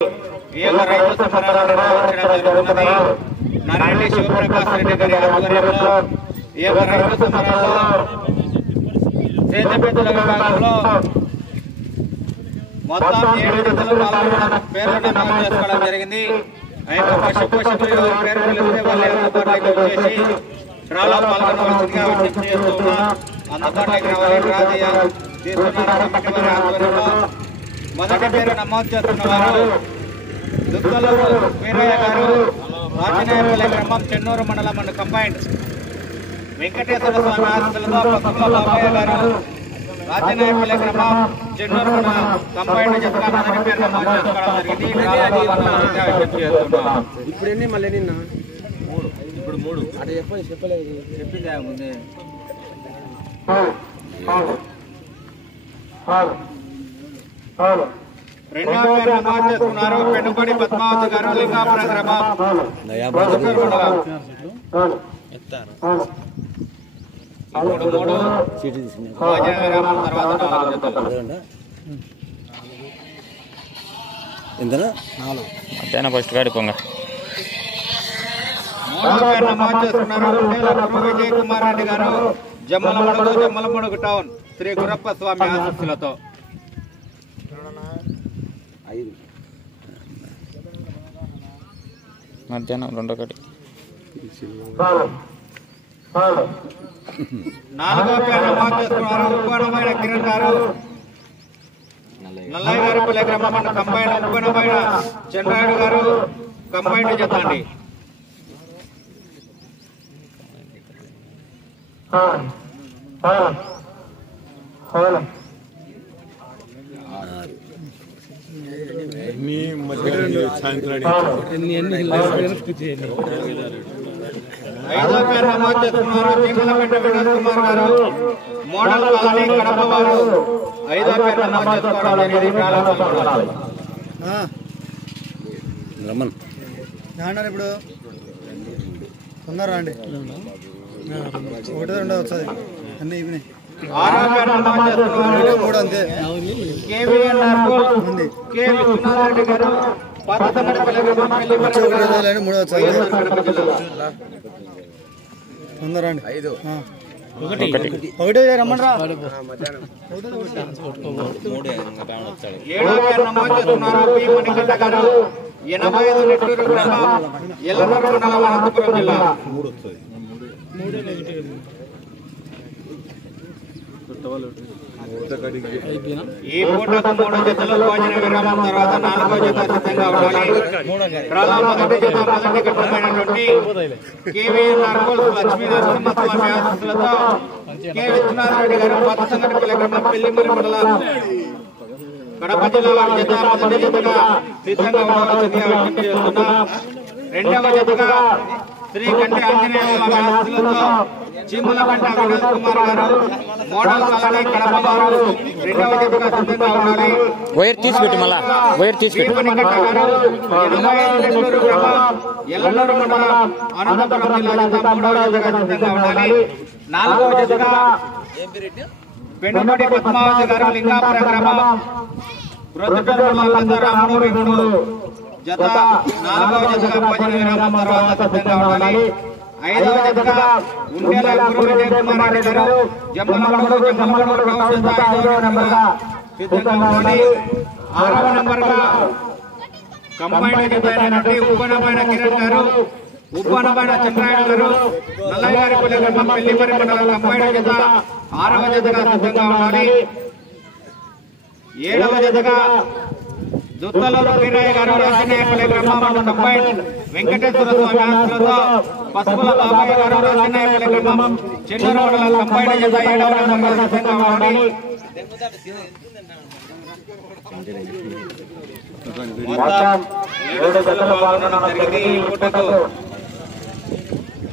ఈ యొక్క రైతు సంబరాలను నిర్వహించడం జరుగుతున్నది. నారాయణ శివప్రకాశ్ రెడ్డి గారి ఆధ్వర్యంలో ఈ యొక్క రైతు సంబరాల్లో సేద్యపెద్దల విభాగంలో మొత్తం 7 జతలు పాల్గొనడం పేర్లను నమోదు చేసుకోవడం జరిగింది. ఆ యొక్క పశు పోషకులు పేరు పిలిస్తే వాళ్ళ అందుబాటులోకి వచ్చేసి డ్రాలో పాల్గొనవలసిందిగా విజ్ఞప్తి చేస్తున్నా. అందుబాటులోకి రావాలి. డ్రా తీసుకున్న కమిటీ వారి ఆధ్వర్యంలో మొదటి పేరు నమోదు చేస్తున్న వారు దుక్కలూరు వీరయ్య గారు, రాజనాయపల్లి గ్రామం, చెన్నూరు మండలం అండ్ కంబైండ్. వెంకటేశ్వర స్వామి ఆశీస్సులతో పసుపుల బాబయ్య గారు, రాజనాయపల్లి గ్రామం, చెన్నూరు మండలం కంబైండ్ జతగా మొదటి పేరు నమోదు చేసుకోవడం జరిగింది. ఇప్పుడు ఎన్ని మళ్ళీ నిన్న ఇప్పుడు 3 అటు చెప్పలేదు చెప్పింది ముందే. రెండవ పేరు నమోదు చేసుకున్నారు పెనుబడి పద్మావతి గారు, లింగాపురం గ్రామం, చిత్తూరు మండలం. మధ్యాహ్నం ఫస్ట్ గాడి పొంగ మూడవ పేరు నమోదు చేసుకున్నారు విజయ్ కుమార్ రెడ్డి గారు, జమ్మలమడుగు టౌన్, శ్రీ గురప్ప స్వామి ఆశీస్సులతో. మధ్యాహ్నం 2 నాలుగో పేరు నమోదు చేసుకున్నారు ఉప్పనమైన కిరణ్ గారు, నల్లయ్య గారిపల్లి గ్రామం కంబైండ్, ఉప్పనమైన చంద్రాయుడు గారు కంబైండ్ జత అండి. ఐదో పేరు నమోదు చేసుకున్నారు చీమలపెట్ట వినోద్ కుమార్ గారు, మోడల్ కాలనీ, కడప వారు. ఐదో పేరు నమోదు చేసుకోవడం జరిగింది. ఇప్పుడు తొందర రండి, 1 2 వస్తుంది అన్నీ ఇవి. ఆరో పేరు నమోదు చేసుకున్నారు కూడా అంతే కేవీఎన్ఆర్ ఉంది, కె విశ్వనాథ్ రెడ్డి గారు, పాతనపల్లి గ్రామం, పెళ్లిపల్లి, 3 వచ్చాయి. తొందర రండి. 1 రమ్మరా. ఏడో పేరు నమోదు చేసుకున్నారు పి మణికంఠ గారు, 85 నెట్టూరు గ్రామం, ఎల్లనూరు మండలం, అనంతపురం జిల్లా. ఈ పూటకు 3 జతలు భోజన విరామం తర్వాత 4వ జత సిద్ధంగా ఉండాలి. డ్రాలో మొదటి జత మొదటి ఘట్టమైనటువంటి కేవీఎన్ఆర్ లక్ష్మీ నరసింహస్వామి ఆశీస్సులతో కె విశ్వనాథ్ రెడ్డి గారు, పాతసంగటిపల్లి గ్రామం, పెళ్లిమరి మండలం, కడప జిల్లా వారి జత మొదటి జతగా సిద్ధంగా ఉండవలసిందిగా విజ్ఞప్తి చేస్తున్నా. రెండవ జతగా శ్రీ కంటి ఆంజనేయ స్వామి ఆశీస్సులతో చీమలపెట్ట వినోద్ కుమార్ గారు, మోడల్ కాలనీ, కడప వారు. రెండవ జతగా సిద్ధంగా ఉండాలి. వైర్ తీసిపెట్టి మళ్ళా వైర్ తీసిపెట్టి. మణికంఠ గారు, 85 నెట్టూరు గ్రామం, ఎల్లనూరు మండలం, అనంతపురం జిల్లా జత మూడవ జతగా సిద్ధంగా ఉండాలి. 4వ జతగా పెనుబడి పద్మావతి గారు, లింగాపురం గ్రామం, ప్రొద్దుటూరు మండలం, రాముడు జత 4వ జతగా భోజన విరామం తర్వాత సిద్ధంగా ఉండాలి. 5వ జతగా ఉండేల గురు విజయ్ కుమార్ రెడ్డి గారు, జమ్మలమడుగు టౌన్ జత 5వ నెంబర్గా సిద్ధంగా ఉండాలి. 6వ నెంబర్గా కంబైండ్ జత అయినటువంటి ఉప్పనమైన కిరణ్ గారు, ఉప్పనమైన చంద్రాయుడు గారు, నల్లయ్య గారిపల్లి గ్రామం, పెళ్లిపరి మండలం, కంబైండ్ జత 6వ జతగా సిద్ధంగా ఉండాలి. 7వ జతగా దుత్తలూరు వీరయ్య గారు, రాజనాయపల్లి గ్రామం, కంబైండ్, వెంకటేశ్వర స్వామి ఆశీస్సులతో పసుపుల బాబయ్య గారు, రాజనాయపల్లి గ్రామం, చెన్నూరు మండలం, కంబైండ్ జత 7వ నెంబర్గా సిద్ధంగా ఉండాలి. మొత్తం 7 జతలు పాల్గొనడం జరిగింది. ఈ పూటకు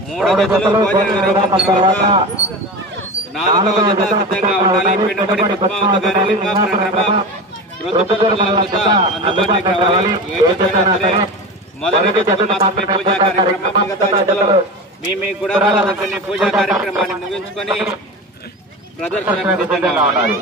3 జతలు భోజన విరామం తర్వాత 4వ జత సిద్ధంగా ఉండాలి. పెనుబడి పద్మావతి గారు, లింగాపురం గ్రామం, ప్రొద్దుటూరు వద్ద అందుబాటులోకి రావాలి. ఏ జతైనా సరే మొదటి జత మాత్రమే పూజా కార్యక్రమం. మిగతా జతలు మీ గుడారాల దగ్గరనే పూజా కార్యక్రమాన్ని ముగించుకొని ప్రదర్శనకు సిద్ధంగా ఉండాలి.